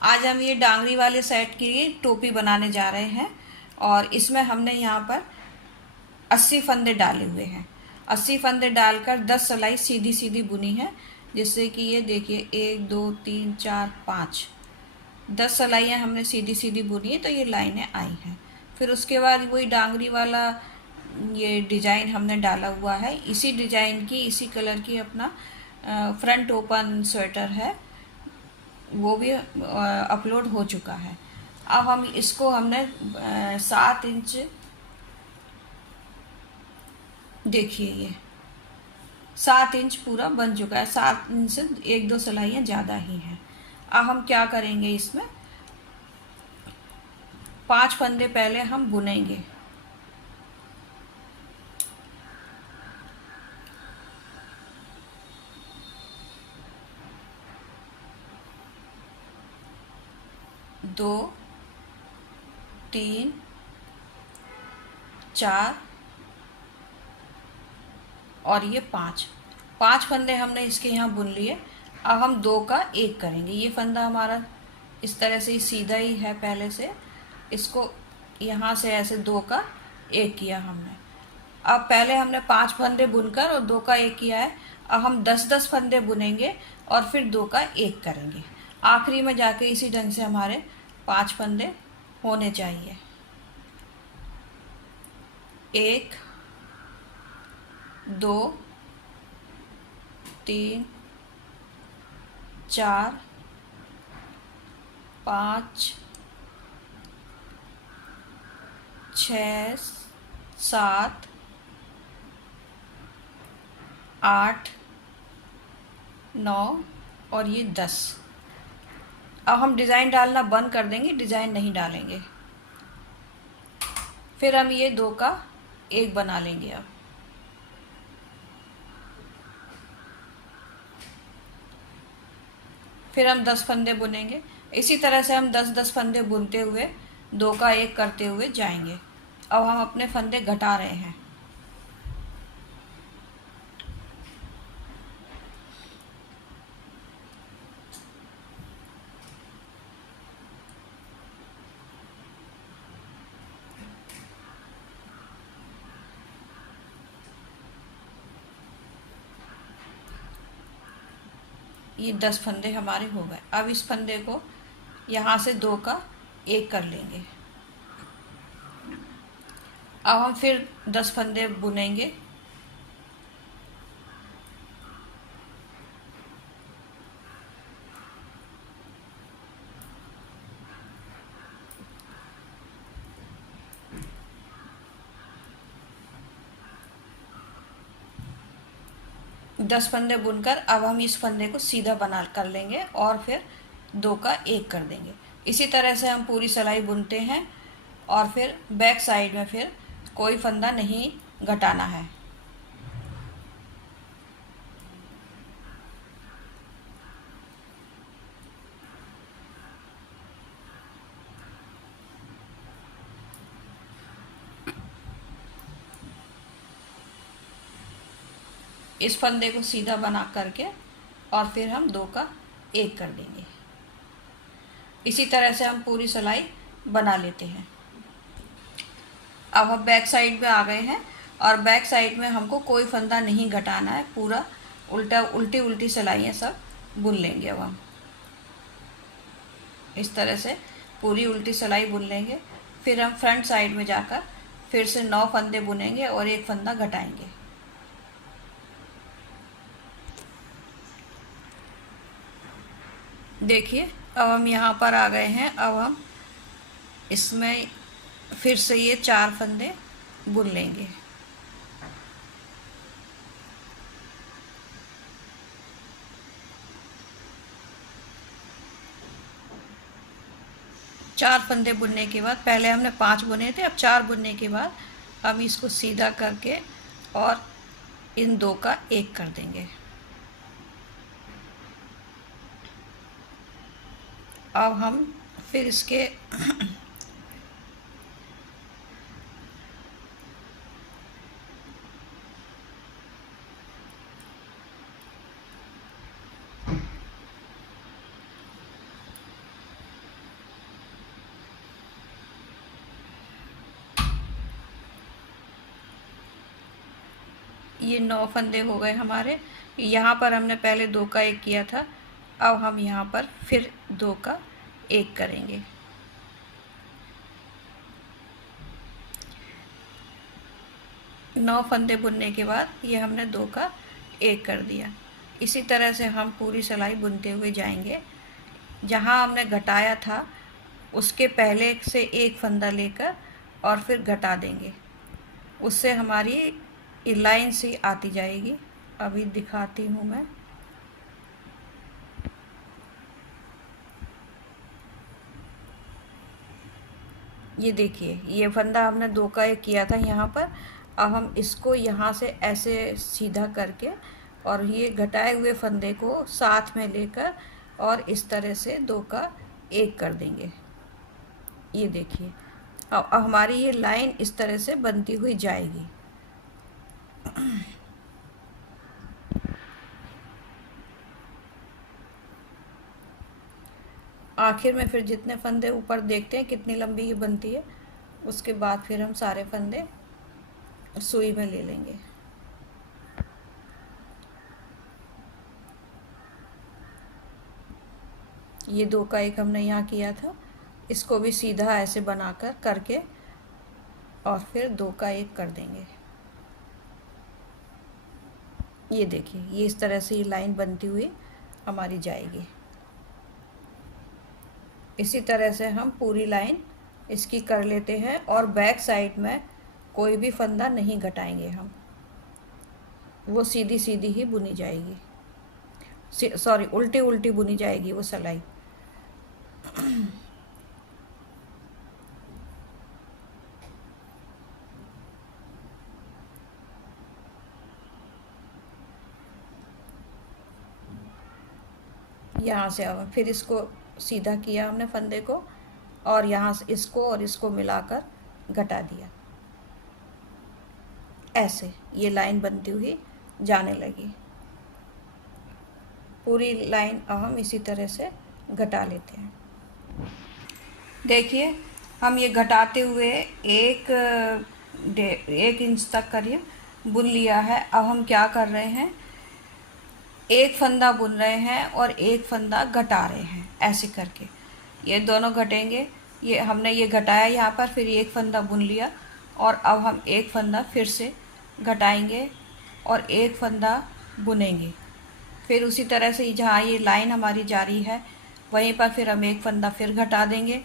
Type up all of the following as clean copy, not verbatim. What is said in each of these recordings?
आज हम ये डांगरी वाले सेट की टोपी बनाने जा रहे हैं और इसमें हमने यहाँ पर 80 फंदे डाले हुए हैं। 80 फंदे डालकर 10 सिलाई सीधी सीधी बुनी है, जिससे कि ये देखिए 1 2 3 4 5 10 सिलाइयाँ हमने सीधी सीधी बुनी है, तो ये लाइनें आई हैं। फिर उसके बाद वही डांगरी वाला ये डिजाइन हमने डाला हुआ है। इसी डिजाइन की, इसी कलर की अपना फ्रंट ओपन स्वेटर है, वो भी अपलोड हो चुका है। अब हम इसको हमने 7 इंच, देखिए ये 7 इंच पूरा बन चुका है। 7 इंच से 1 2 सिलाइयाँ ज़्यादा ही हैं। अब हम क्या करेंगे, इसमें 5 फंदे पहले हम बुनेंगे। दो, 3, 4 और ये 5 फंदे हमने इसके यहाँ बुन लिए। अब हम 2 का 1 करेंगे। ये फंदा हमारा इस तरह से ही सीधा ही है पहले से, इसको यहाँ से ऐसे 2 का 1 किया हमने। अब पहले हमने 5 फंदे बुनकर और 2 का 1 किया है। अब हम 10-10 फंदे बुनेंगे और फिर 2 का 1 करेंगे। आखिरी में जाके इसी ढंग से हमारे 5 फंदे होने चाहिए। 1 2 3 4 5 6 7 8 9 और ये 10। अब हम डिज़ाइन डालना बंद कर देंगे, डिज़ाइन नहीं डालेंगे। फिर हम ये 2 का 1 बना लेंगे। अब फिर हम 10 फंदे बुनेंगे। इसी तरह से हम 10-10 फंदे बुनते हुए 2 का 1 करते हुए जाएंगे। अब हम अपने फंदे घटा रहे हैं। ये 10 फंदे हमारे हो गए। अब इस फंदे को यहाँ से 2 का 1 कर लेंगे। अब हम फिर 10 फंदे बुनेंगे। दस फंदे बुनकर अब हम इस फंदे को सीधा बना कर लेंगे और फिर 2 का 1 कर देंगे। इसी तरह से हम पूरी सिलाई बुनते हैं और फिर बैक साइड में फिर कोई फंदा नहीं घटाना है। इस फंदे को सीधा बना करके और फिर हम 2 का 1 कर देंगे। इसी तरह से हम पूरी सिलाई बना लेते हैं। अब हम बैक साइड में आ गए हैं और बैक साइड में हमको कोई फंदा नहीं घटाना है, पूरा उल्टी उल्टी सिलाइयाँ सब बुन लेंगे। अब हम इस तरह से पूरी उल्टी सिलाई बुन लेंगे। फिर हम फ्रंट साइड में जाकर फिर से 9 फंदे बुनेंगे और 1 फंदा घटाएंगे। देखिए अब हम यहाँ पर आ गए हैं। अब हम इसमें फिर से ये 4 फंदे बुन लेंगे। चार फंदे बुनने के बाद, पहले हमने 5 बुने थे, अब 4 बुनने के बाद हम इसको सीधा करके और इन 2 का 1 कर देंगे। अब हम फिर इसके ये 9 फंदे हो गए हमारे। यहाँ पर हमने पहले 2 का 1 किया था, अब हम यहाँ पर फिर 2 का 1 करेंगे। नौ फंदे बुनने के बाद ये हमने 2 का 1 कर दिया। इसी तरह से हम पूरी सिलाई बुनते हुए जाएंगे। जहाँ हमने घटाया था उसके पहले से 1 फंदा लेकर और फिर घटा देंगे, उससे हमारी लाइन सी आती जाएगी। अभी दिखाती हूँ मैं। ये देखिए, ये फंदा हमने 2 का 1 किया था यहाँ पर। अब हम इसको यहाँ से ऐसे सीधा करके और ये घटाए हुए फंदे को साथ में लेकर और इस तरह से 2 का 1 कर देंगे। ये देखिए, अब हमारी ये लाइन इस तरह से बनती हुई जाएगी। आखिर में फिर जितने फंदे ऊपर देखते हैं कितनी लंबी ये बनती है, उसके बाद फिर हम सारे फंदे सुई में ले लेंगे। ये 2 का 1 हमने यहाँ किया था, इसको भी सीधा ऐसे बनाकर करके और फिर 2 का 1 कर देंगे। ये देखिए, ये इस तरह से ये लाइन बनती हुई हमारी जाएगी। इसी तरह से हम पूरी लाइन इसकी कर लेते हैं और बैक साइड में कोई भी फंदा नहीं घटाएंगे हम, वो सीधी सीधी ही बुनी जाएगी। सॉरी, उल्टी उल्टी बुनी जाएगी वो सिलाई। यहाँ से अब फिर इसको सीधा किया हमने फंदे को और यहाँ से इसको और इसको मिलाकर घटा दिया। ऐसे ये लाइन बनती हुई जाने लगी। पूरी लाइन अब हम इसी तरह से घटा लेते हैं। देखिए, हम ये घटाते हुए 1 इंच तक करीब बुन लिया है। अब हम क्या कर रहे हैं, 1 फंदा बुन रहे हैं और 1 फंदा घटा रहे हैं। ऐसे करके ये दोनों घटेंगे। ये हमने ये घटाया यहाँ पर, फिर 1 फंदा बुन लिया और अब हम 1 फंदा फिर से घटाएंगे और 1 फंदा बुनेंगे। फिर उसी तरह से जहाँ ये लाइन हमारी जारी है वहीं पर फिर हम 1 फंदा फिर घटा देंगे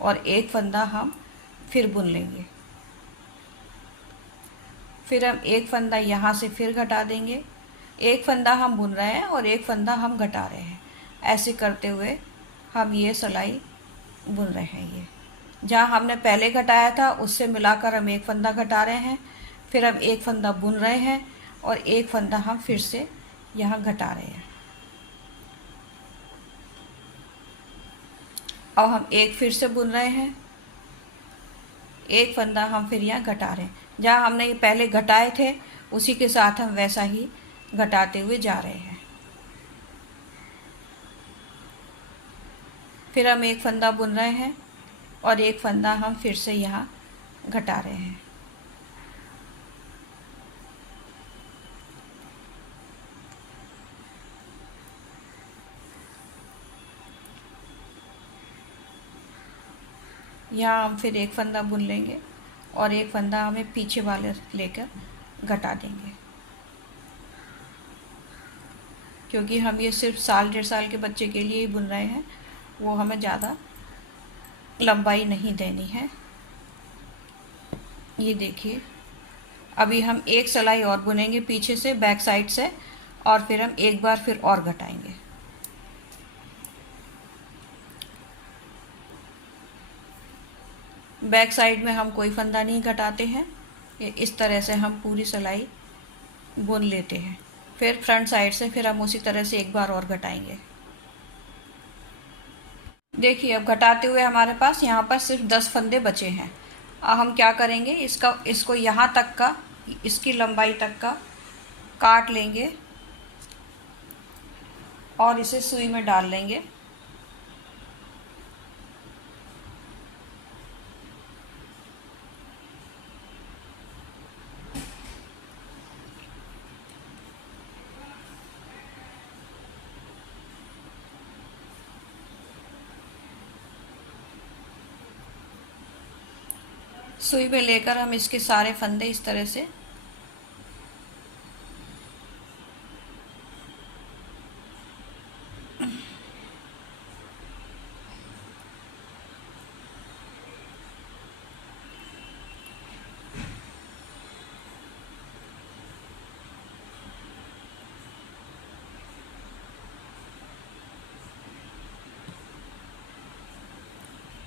और 1 फंदा हम फिर बुन लेंगे। फिर हम 1 फंदा यहाँ से फिर घटा देंगे। 1 फंदा हम बुन रहे हैं और 1 फंदा हम घटा रहे हैं। ऐसे करते हुए हम ये सिलाई बुन रहे हैं। ये जहाँ हमने पहले घटाया था उससे मिलाकर हम 1 फंदा घटा रहे हैं, फिर हम 1 फंदा बुन रहे हैं और 1 फंदा हम फिर से यहाँ घटा रहे हैं। अब हम 1 फिर से बुन रहे हैं, 1 फंदा हम फिर यहाँ घटा रहे हैं। जहाँ हमने ये पहले घटाए थे उसी के साथ हम वैसा ही घटाते हुए जा रहे हैं। फिर हम 1 फंदा बुन रहे हैं और 1 फंदा हम फिर से यहाँ घटा रहे हैं। यहाँ हम फिर 1 फंदा बुन लेंगे और 1 फंदा हमें पीछे वाले लेकर घटा देंगे, क्योंकि हम ये सिर्फ 1.5 साल के बच्चे के लिए ही बुन रहे हैं, वो हमें ज़्यादा लंबाई नहीं देनी है। ये देखिए, अभी हम 1 सिलाई और बुनेंगे पीछे से, बैक साइड से, और फिर हम एक बार फिर और घटाएंगे। बैक साइड में हम कोई फंदा नहीं घटाते हैं, ये इस तरह से हम पूरी सिलाई बुन लेते हैं। फिर फ्रंट साइड से फिर हम उसी तरह से एक बार और घटाएंगे। देखिए, अब घटाते हुए हमारे पास यहाँ पर सिर्फ 10 फंदे बचे हैं। अब हम क्या करेंगे, इसको यहाँ तक का, इसकी लंबाई तक का काट लेंगे और इसे सुई में डाल लेंगे। सुई में लेकर हम इसके सारे फंदे इस तरह से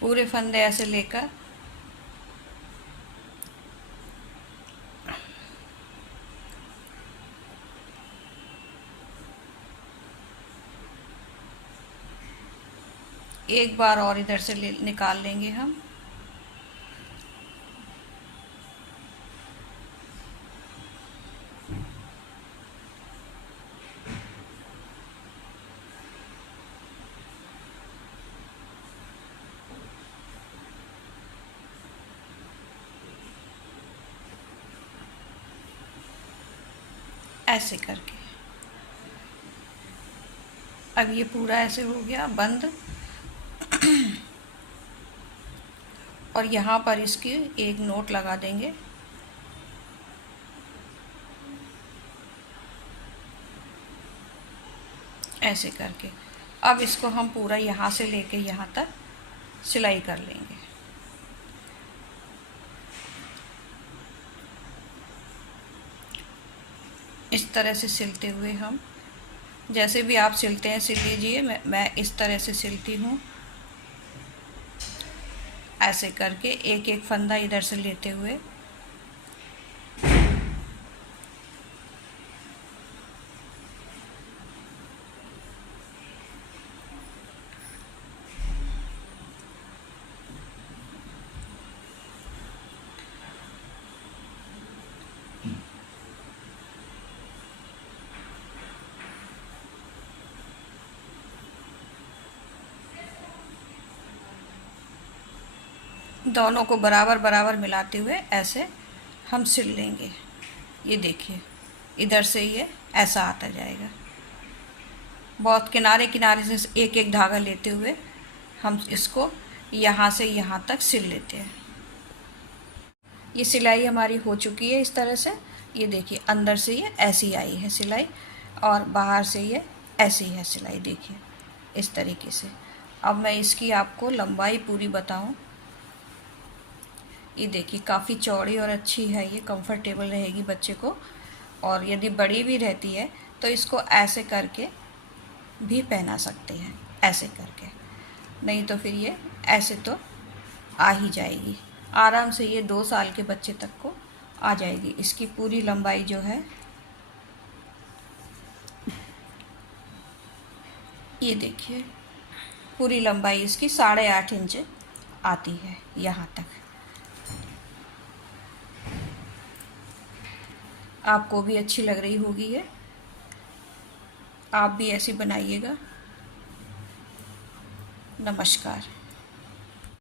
पूरे फंदे ऐसे लेकर एक बार और इधर से निकाल लेंगे हम। ऐसे करके अब ये पूरा ऐसे हो गया बंद। और यहाँ पर इसकी एक नोट लगा देंगे। ऐसे करके अब इसको हम पूरा यहाँ से लेके यहाँ तक सिलाई कर लेंगे। इस तरह से सिलते हुए हम, जैसे भी आप सिलते हैं सिल लीजिए। मैं इस तरह से सिलती हूँ। ऐसे करके एक एक फंदा इधर से लेते हुए दोनों को बराबर बराबर मिलाते हुए ऐसे हम सिल लेंगे। ये देखिए इधर से ये ऐसा आता जाएगा। बहुत किनारे किनारे से एक एक धागा लेते हुए हम इसको यहाँ से यहाँ तक सिल लेते हैं। ये सिलाई हमारी हो चुकी है इस तरह से। ये देखिए अंदर से ये ऐसी आई है सिलाई और बाहर से ये ऐसी है सिलाई। देखिए इस तरीके से। अब मैं इसकी आपको लंबाई पूरी बताऊं। ये देखिए काफ़ी चौड़ी और अच्छी है, ये कंफर्टेबल रहेगी बच्चे को। और यदि बड़ी भी रहती है तो इसको ऐसे करके भी पहना सकते हैं, ऐसे करके। नहीं तो फिर ये ऐसे तो आ ही जाएगी आराम से। ये 2 साल के बच्चे तक को आ जाएगी। इसकी पूरी लंबाई जो है ये देखिए, पूरी लंबाई इसकी 8.5 इंच आती है यहाँ तक। आपको भी अच्छी लग रही होगी ये। आप भी ऐसे बनाइएगा। नमस्कार।